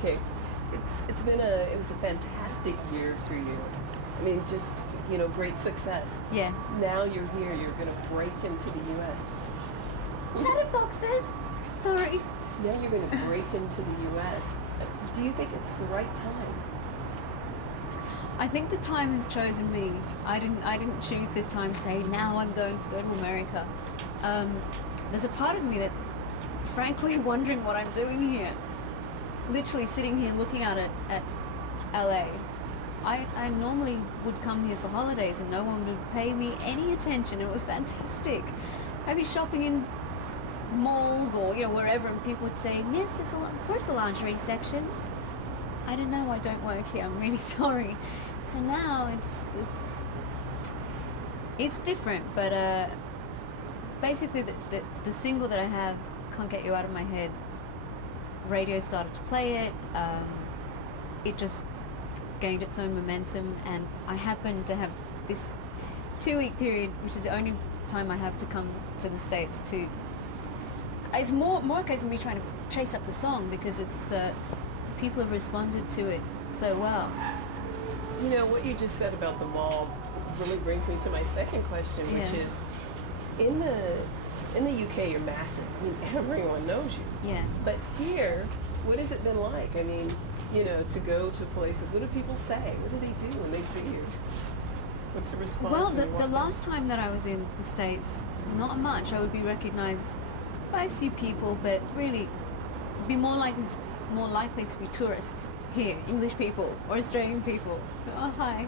Okay, it was a fantastic year for you. I mean, just great success. Yeah. Now you're here. You're going to break into the U.S. Chatterboxes. Sorry. Now you're going to break into the U.S. Do you think it's the right time? I think the time has chosen me. I didn't choose this time to say now I'm going to go to America. There's a part of me that's frankly wondering what I'm doing here. Literally sitting here looking at it at LA. I normally would come here for holidays and no one would pay me any attention. It was fantastic. I'd be shopping in malls or wherever, and people would say, "Miss, where's the lingerie section?" I don't know. I don't work here. I'm really sorry. So now it's different. But basically, the single that I have, "Can't Get You Out of My Head," radio started to play it. It just gained its own momentum, and I happened to have this 2-week period, which is the only time I have to come to the States to. It's more a case of me trying to chase up the song because it's people have responded to it so well. What you just said about the mall really brings me to my second question, which is in the UK you're massive. I mean, everyone knows you. Yeah. But here, what has it been like? I mean, to go to places. What do people say? What do they do when they see you? What's the response? Well, the last time that I was in the States, not much. I would be recognized by a few people, but really be more likely to be tourists here, English people or Australian people. Oh, hi.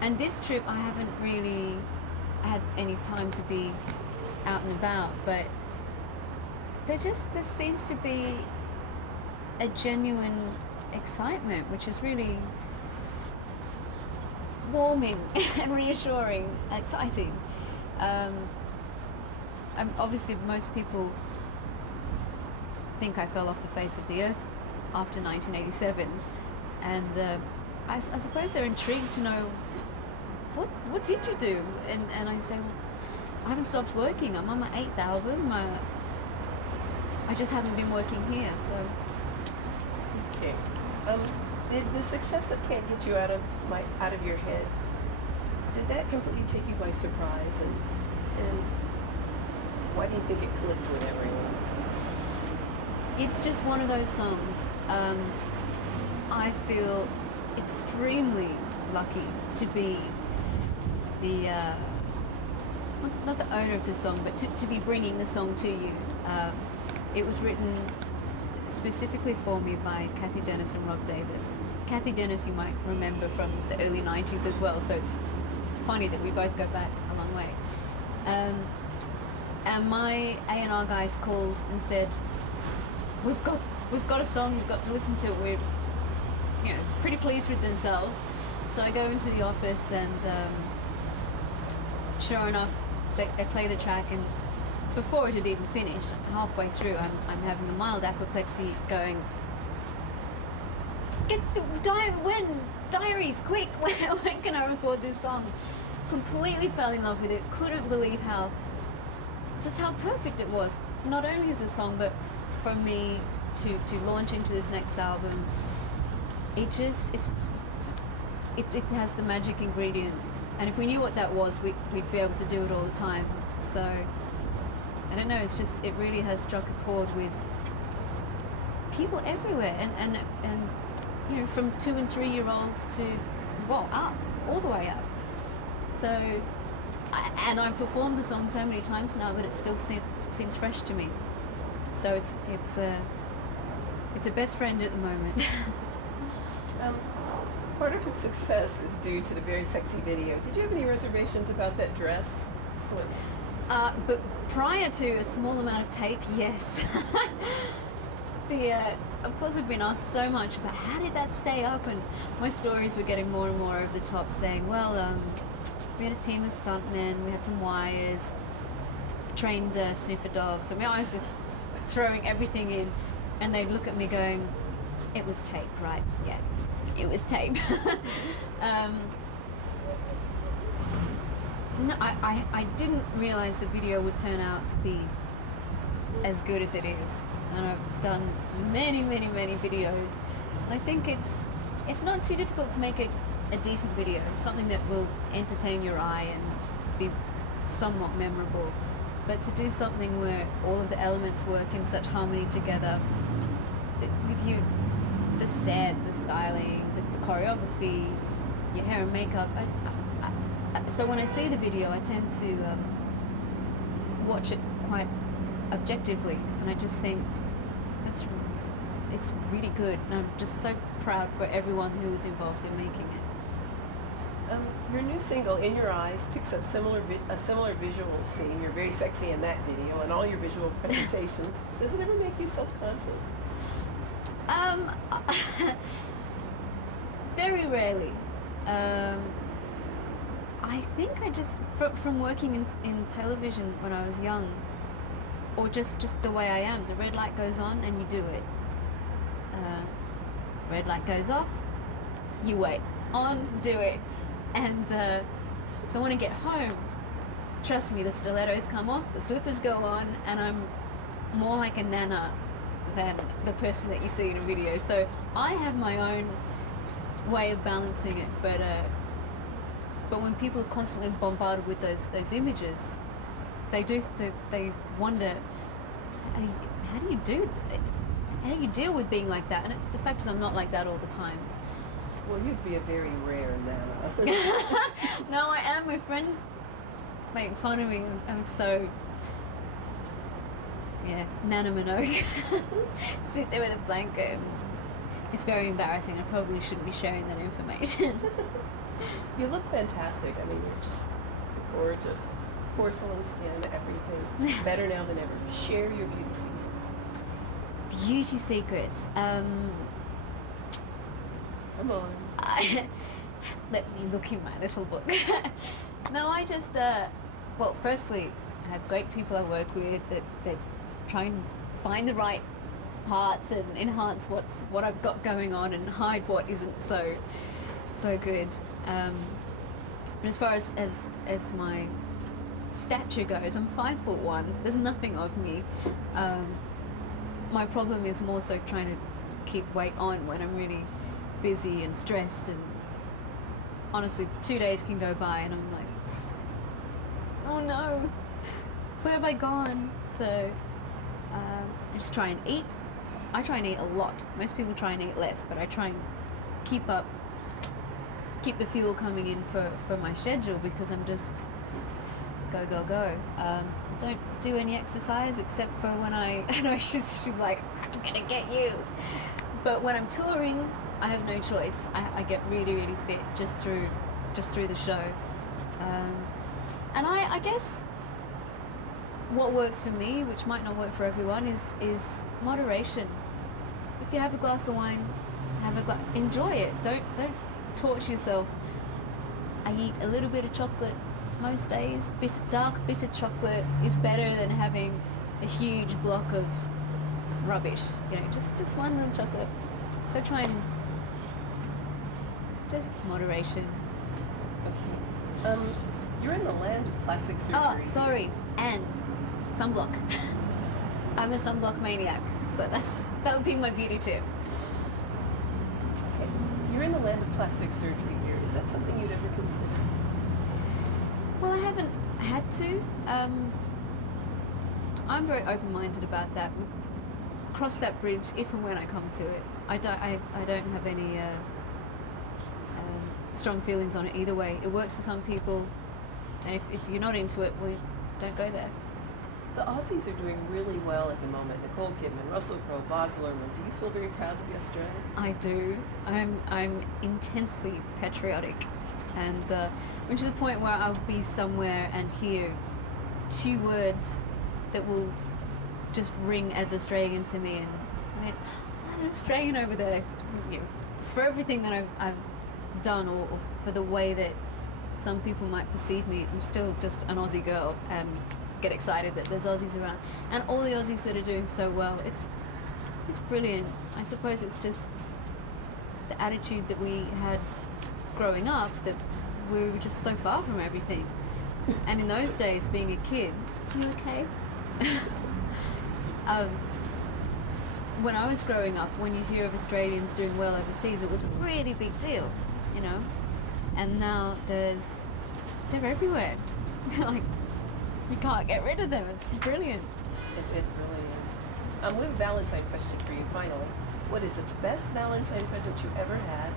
And this trip I haven't really had any time to be out and about, but there seems to be a genuine excitement, which is really warming and reassuring and exciting. Obviously most people think I fell off the face of the earth after 1987, and I suppose they're intrigued to know what did you do, and I say, well, I haven't stopped working. I'm on my 8th album. I just haven't been working here. So okay. Did the success that Can't Get You Out of Your Head, did that completely take you by surprise, and why do you think it clicked with everyone? It's just one of those songs. I feel extremely lucky to be the not the owner of the song, but to be bringing the song to you. It was written specifically for me by Kathy Dennis and Rob Davis. Kathy Dennis you might remember from the early 90s as well, so it's funny that we both go back a long way. And my A&R guys called and said, we've got a song, you've got to listen to it. We're pretty pleased with themselves. So I go into the office and sure enough they play the track, and before it had even finished, halfway through, I'm having a mild apoplexy going, diaries, quick, when can I record this song? Completely fell in love with it, couldn't believe how perfect it was, not only as a song, but for me to launch into this next album. It has the magic ingredient, and if we knew what that was, we'd be able to do it all the time. So I don't know, it really has struck a chord with people everywhere, and from 2 and 3 year olds to up, all the way up. So I've performed the song so many times now, but it still seems fresh to me. So it's a best friend at the moment. Part of its success is due to the very sexy video. Did you have any reservations about that dress? But prior to a small amount of tape, yes. Of course, I've been asked so much about how did that stay up, and my stories were getting more and more over the top, saying, well, we had a team of stuntmen, we had some wires, trained sniffer dogs. I mean, I was just throwing everything in, and they'd look at me going, it was tape, right? Yeah, it was tape. No, I didn't realize the video would turn out to be as good as it is. and I've done many, many, many videos. And I think it's not too difficult to make a decent video, something that will entertain your eye and be somewhat memorable. But to do something where all of the elements work in such harmony together, with you, the set, the styling, the choreography, your hair and makeup. So when I see the video, I tend to watch it quite objectively, and I just think it's really good, and I'm just so proud for everyone who was involved in making it. Your new single, In Your Eyes, picks up a similar visual scene. You're very sexy in that video and all your visual presentations. Does it ever make you self-conscious? Very rarely. I think I just, from working in television when I was young, or just the way I am, the red light goes on and you do it. Red light goes off, you wait. On, do it. And so when I get home, trust me, the stilettos come off, the slippers go on, and I'm more like a nana than the person that you see in a video. So I have my own way of balancing it, but when people are constantly bombarded with those images, they wonder, how do you do it? How do you deal with being like that? And the fact is, I'm not like that all the time. Well, you'd be a very rare nana. No, I am. My friends make fun of me. I'm so, Nana Minogue. Sit there with a blanket. It's very embarrassing. I probably shouldn't be sharing that information. You look fantastic. I mean, you're just gorgeous. Porcelain skin, everything. Better now than ever. Share your beauty secrets. Beauty secrets. Come on. Let me look in my little book. No, I just, well, firstly, I have great people I work with that try and find the right parts and enhance what I've got going on and hide what isn't so good. But as far as my stature goes, I'm 5'1". There's nothing of me. My problem is more so trying to keep weight on when I'm really busy and stressed, and honestly 2 days can go by and I'm like, oh no, where have I gone? So I just try and eat. I try and eat a lot. Most people try and eat less, but I try and keep the fuel coming in for my schedule, because I'm just go. I don't do any exercise except for when I know she's like, I'm gonna get you. But when I'm touring, I have no choice. I get really, really fit just through the show. And I guess what works for me, which might not work for everyone, is moderation. If you have a glass of wine, enjoy it. Don't torture yourself. I eat a little bit of chocolate most days. Dark bitter chocolate is better than having a huge block of rubbish. Just one little chocolate. So try and just moderation. Okay. You're in the land of plastic surgery. Oh, sorry, and sunblock. I'm a sunblock maniac, so that would be my beauty tip. Okay. You're in the land of plastic surgery here. Is that something you'd ever consider? Well, I haven't had to. I'm very open-minded about that. Cross that bridge if and when I come to it. I don't have any strong feelings on it either way. It works for some people, and if you're not into it, well, don't go there. The Aussies are doing really well at the moment. Nicole Kidman, Russell Crowe, Baz Luhrmann. Do you feel very proud to be Australian? I do. I'm intensely patriotic, and which is the point where I'll be somewhere and hear 2 words that will just ring as Australian to me, and I mean, I'm an Australian over there. For everything that I've done, or for the way that some people might perceive me, I'm still just an Aussie girl, and get excited that there's Aussies around, and all the Aussies that are doing so well. It's brilliant. I suppose it's just the attitude that we had growing up, that we were just so far from everything. And in those days, being a kid, you okay? when I was growing up, when you hear of Australians doing well overseas, it was a really big deal, you know. And now they're everywhere. They're like, you can't get rid of them. It's brilliant. It really is. We have a Valentine question for you finally. What is the best Valentine present you ever had?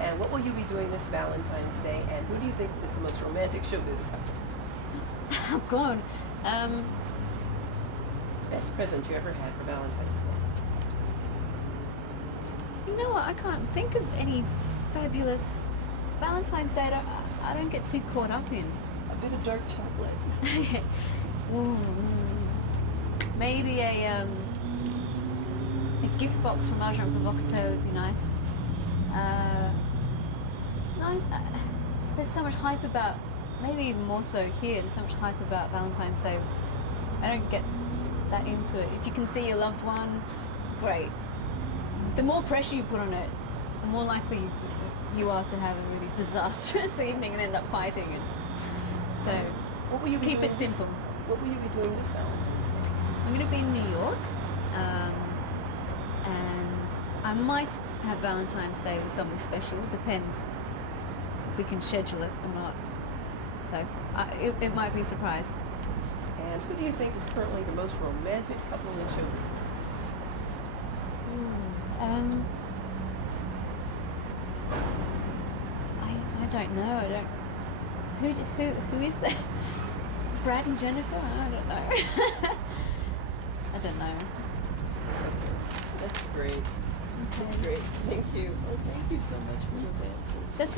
And what will you be doing this Valentine's Day? And who do you think is the most romantic showbiz couple? Oh God. Best present you ever had for Valentine's Day? You know what? I can't think of any fabulous Valentine's Day. I don't get too caught up in. A bit of dark chocolate. Ooh, maybe a gift box from Agent Provocateur would be nice. No, there's so much hype about, maybe even more so here, there's so much hype about Valentine's Day. I don't get that into it. If you can see your loved one, great. The more pressure you put on it, the more likely you are to have a really disastrous evening and end up fighting. And so What will you be keep doing it simple. What will you be doing this Valentine's Day? I'm going to be in New York, and I might have Valentine's Day with someone special. Depends if we can schedule it or not. So it might be a surprise. And who do you think is currently the most romantic couple in showbiz? I don't know. I don't. Who is that? Brad and Jennifer? I don't know. I don't know. That's great. That's great. Thank you. Well, thank you so much for those answers. That's